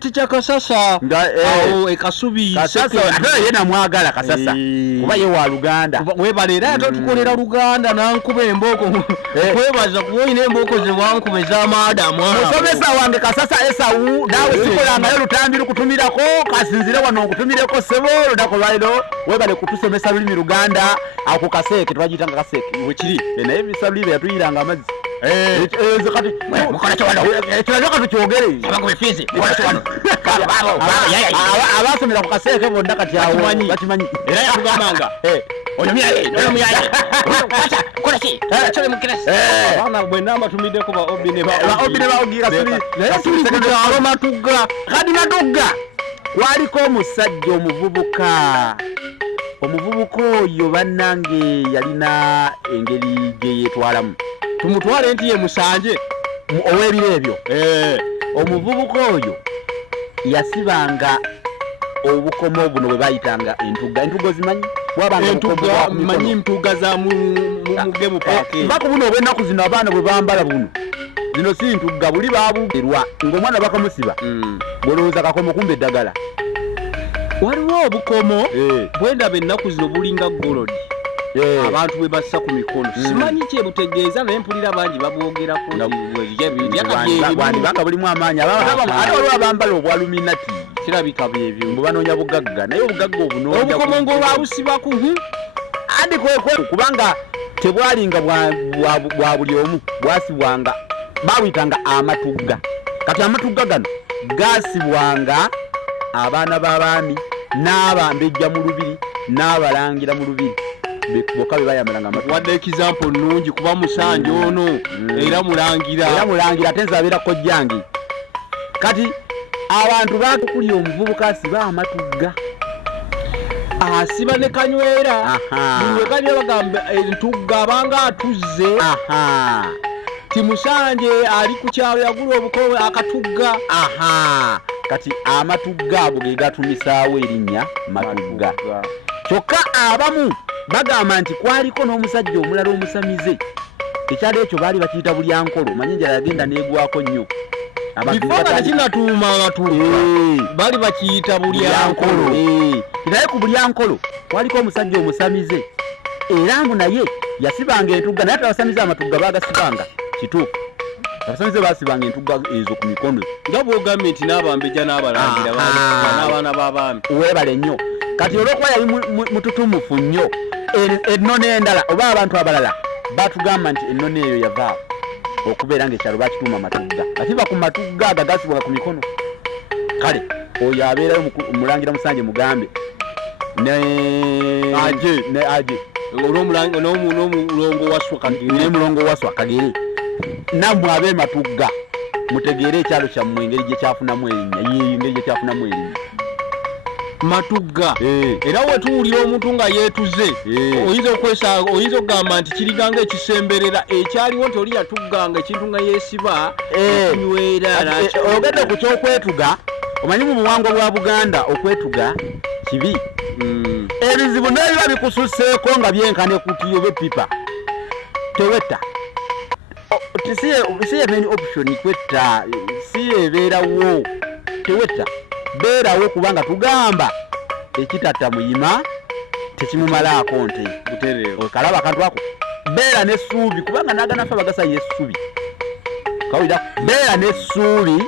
Ticha Kasasa awo ekasubi Kasasa yena mwagala Kasasa kuba ye wa Luganda webalera tukolera Luganda nankube emboko kwebaza kuwoine emboko ze wankube za maadamu musomesa wange Kasasa Esau dawe sikolanga yo lutambi kutumirako kasinzire wano kutumireko sebo ludako lwailo webale kutusomesa lulimi Luganda ako kaseke twajitanga kaseke wekiri na hivi sablibe yatuyiranga amazi zakati mukola chwano tunazoka tuchogere abangu befizi mukola chwano abasomera ku kaseke bonna kati awo bakimanyi era yakugambanga oyo myaye kwacha kola ki chole mukirasi bana bwena matumide ko ba obine ba ogira suli kutalo matuga kadi matuga waliko omusajja omuvubuka oyo bannange yalina engeri gye yetwalamu tumutwale nti ye musanje ow'ebiro ebyo omuvubuka oyo yasibanga obukomo buno bwe bayitanga entuga ozimanyi entuga manyi entuga za muge mu paake bako buno obw'ennaku zino abaana bwe bambala buno zino si ntuga buli babugerwa ng'omwana bakamusiba bwolowooza kakomo kumbe eddagala waliwo obukomo bwendaba ennaku zino bulinga golodi abantu bwe bassa ku mikono simanyi kyebutegeeza naye mpulira bangi babwogerako banga bulimu amaanyi ate waliwo abambala obwaluminati kirabika byebyo mbu banoonya bugagga naye obugagga obunoonya obukomo ng'olwabusibaku andi kwekwe kubanga tebwalinga bwa buli omu bwasibwanga babuyitanga amatugga kati amatugga gano gaasibwanga abaana b'abaami n'abambejja mu lubiri n'abalangira mu lubiri bokka be bayamalanga amatu wadde example nnungi kuba musanje ono era mulangira ate nze abeera kojjange kati abantu bakukulya omuvubuka asiba amatugga asiba ne kanywera bwe kali bagamba entugga abanga atuzze timusanje ali ku kyalo yagula obukowe akatugga kati amatugga ago ge gatumisaawo erinnya matugga kyokka abamu bagamba nti kwaliko n'omusajja omulala omusamize ekyalo ekyo baali bakiyita bulyankolo manyi njala yagenda neegwako nnyo bifanga kinatuuma matugga baali bakiyita bulyankolo naye ku bulyankolo kwaliko omusajja omusamize era mbu naye yasibanga entugga naye abasamize amatugga baagasibanga kituufu abasamize baasibanga entugga ezo ku mikono nga bwogambye nti n'abambejja n'abalangira n'abaana b'abaami weebale nnyo kati olw'okuba yali mututumufu nnyo ennono endala oba abantu abalala batugamba nti ennono eyo yavaawo okubeera ng'ekyalo bakituuma matugga atiba ku matugga aga gasibwanga ku mikono kale oyo abeerayo mulangira musanje mugambe ne aje n'omulongo waswa kagere nammwe ab'e matugga mutegeere ekyalo kyammwe engeri gye kyafunamu erinnya matugga era wetuwulira omuntu nga yeetuze oyinza okugamba nti kiriganga ekisemberera ekyaliwo nti oli yatugganga ekintu nga yeesiba nywera ogedde ku kyokwetuga omanyi mu buwangwa bwa Buganda okwetuga kibi ebizibu n'ebiba bikususseeko nga byenkana ekutiyo b'eppipa tewetta si yemeni option kwetta si ebeerawo tewetta beerawo kubanga tugamba ekitatta muyima tekimumalaako nte kalaba akantu ako beera n'essuubi kubanga naganafa bagasayira essubi kawulira beera n'essuubi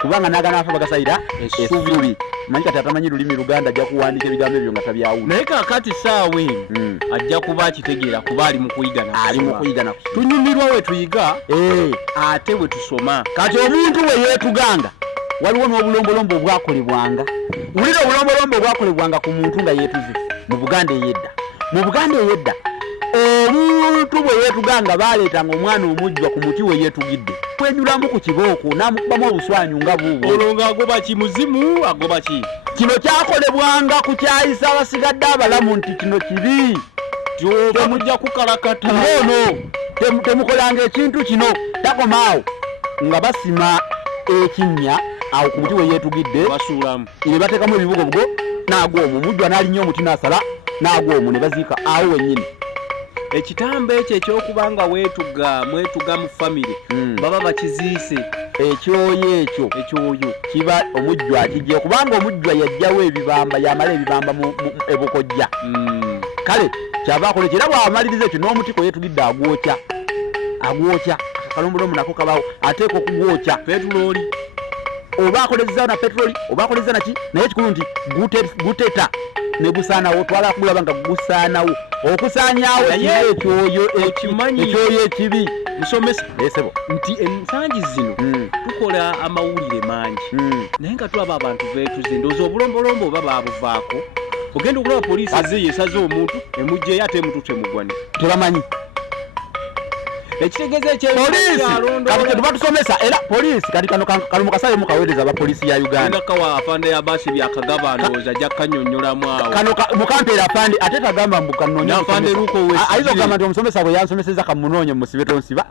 kubanga naganafa bagasayira essubi manyi kati atamanyi lulimi Luganda ajja kuwandiika ebigambo ebyo nga tabyawula naye kakati saawe ajja kuba akitegeera kuba ali mu kuyiga tunyumirwa we tuyiga ate we tusoma kati omuntu we yeetuganga waliwo n'obulombolombo obwakolebwanga wulira obulombolombo obwakolebwanga ku muntu nga yeetuze mu Buganda eyedda omuntu bwe yeetuganga baleetanga omwana omujjwa ku muti we yeetugidde kwenyulamu ku kibooko n'amukubamu obuswanyu nga buubwo olwo ng'agoba kimuzimu agoba ki kino kyakolebwanga ku kyayisa abasigadde abalamu nti kino kibi temujja kukalakata nono temukolanga ekintu kino takomaawo nga basima ekinnya awo ku muti we yeetugidde basuulamu ne bateekamu ebibugobugo n'agwa omwo omujjwa n'alinnya omuti n'asala n'agwa omwo ne baziika awo wennyini ekitambo ekyo ekyokubanga mwetuga mu famire baba bakiziise ekyoyo ekyo kiba omujjwa akijja kubanga omujjwa yajjawo ebibamba yamala ebibamba mu ebukojja kale kyava akola ekyo era bw'amaliriza ekyo n'omutiko yeetugidde agwokya akalombolombo nako kabawo ateeka okugwokya petroli oba akolezza na petroli oba akolezza naki naye ekikulu nti guteta ne gusaanawo twala kulaba nga gusaanawo okusaanyaawo ekyoyo ekibi musomesa esebo nti ensangi zino tukola amawulire mangi naye nga tulaba abantu beetuze ndowooza obulombolombo oba baabuvaako ogenda okulaba poliisi ezze yeesaze omuntu emugjeyo ate emutu temugwane tebamanyi ekitegeeza kati tetuba tusomesa era poliisi kati kano kalumu kasabe mukaweereza abapoliisi ya Uganda kawa afande ya basi byakagaba ndowooza ajja kanyonnyolamu awo kano mukampeera afande ate tagamba mbu kanoonya afande luko ayinza okugamba nti omusomesa bwe yansomeseza kamunoonye musibe tonsiba